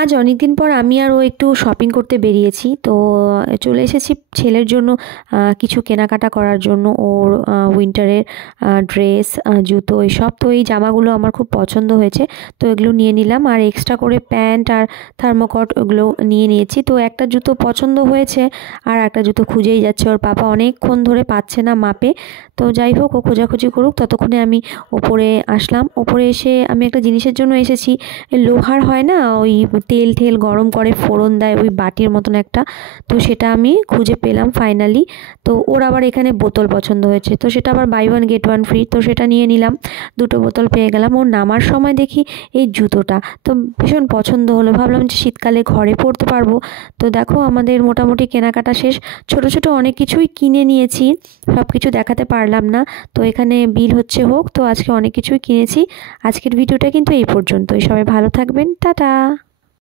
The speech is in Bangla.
আজ অনেকদিন পর আমি আর ও একটু শপিং করতে বেরিয়েছি। তো চলে এসেছি ছেলের জন্য কিছু কেনাকাটা করার জন্য। ওর উইন্টারের ড্রেস, জুতো এসব। তো এই জামাগুলো আমার খুব পছন্দ হয়েছে, তো এগুলো নিয়ে নিলাম। আর এক্সট্রা করে প্যান্ট আর থার্মোকট ওগুলো নিয়ে নিয়েছি। তো একটা জুতো পছন্দ হয়েছে, আর একটা জুতো খুঁজেই যাচ্ছে ওর পাপা, অনেকক্ষণ ধরে পাচ্ছে না মাপে। তো যাই হোক, ও খোঁজাখুঁজি করুক, ততক্ষণে আমি ওপরে আসলাম। ওপরে এসে আমি একটা জিনিসের জন্য এসেছি। লোহার হয় না, ওই তেল ঠেল গরম করে ফোড়ন দেয়, ওই বাটির মতন একটা। তো সেটা আমি খুঁজে পেলাম ফাইনালি। তো ওর আবার এখানে বোতল পছন্দ হয়েছে, তো সেটা আবার buy one get one free, তো সেটা নিয়ে নিলাম। দুটো বোতল পেয়ে গেলাম। ওর নামার সময় দেখি এই জুতোটা, তো ভীষণ পছন্দ হলো। ভাবলাম যে শীতকালে ঘরে পরতে পারবো। তো দেখো, আমাদের মোটামুটি কেনাকাটা শেষ। ছোট ছোট অনেক কিছুই কিনে নিয়েছি, সব কিছু দেখাতে পারলাম না। তো এখানে বিল হচ্ছে হোক। তো আজকে অনেক কিছুই কিনেছি। আজকের ভিডিওটা কিন্তু এই পর্যন্তই। সবাই ভালো থাকবেন, টাটা।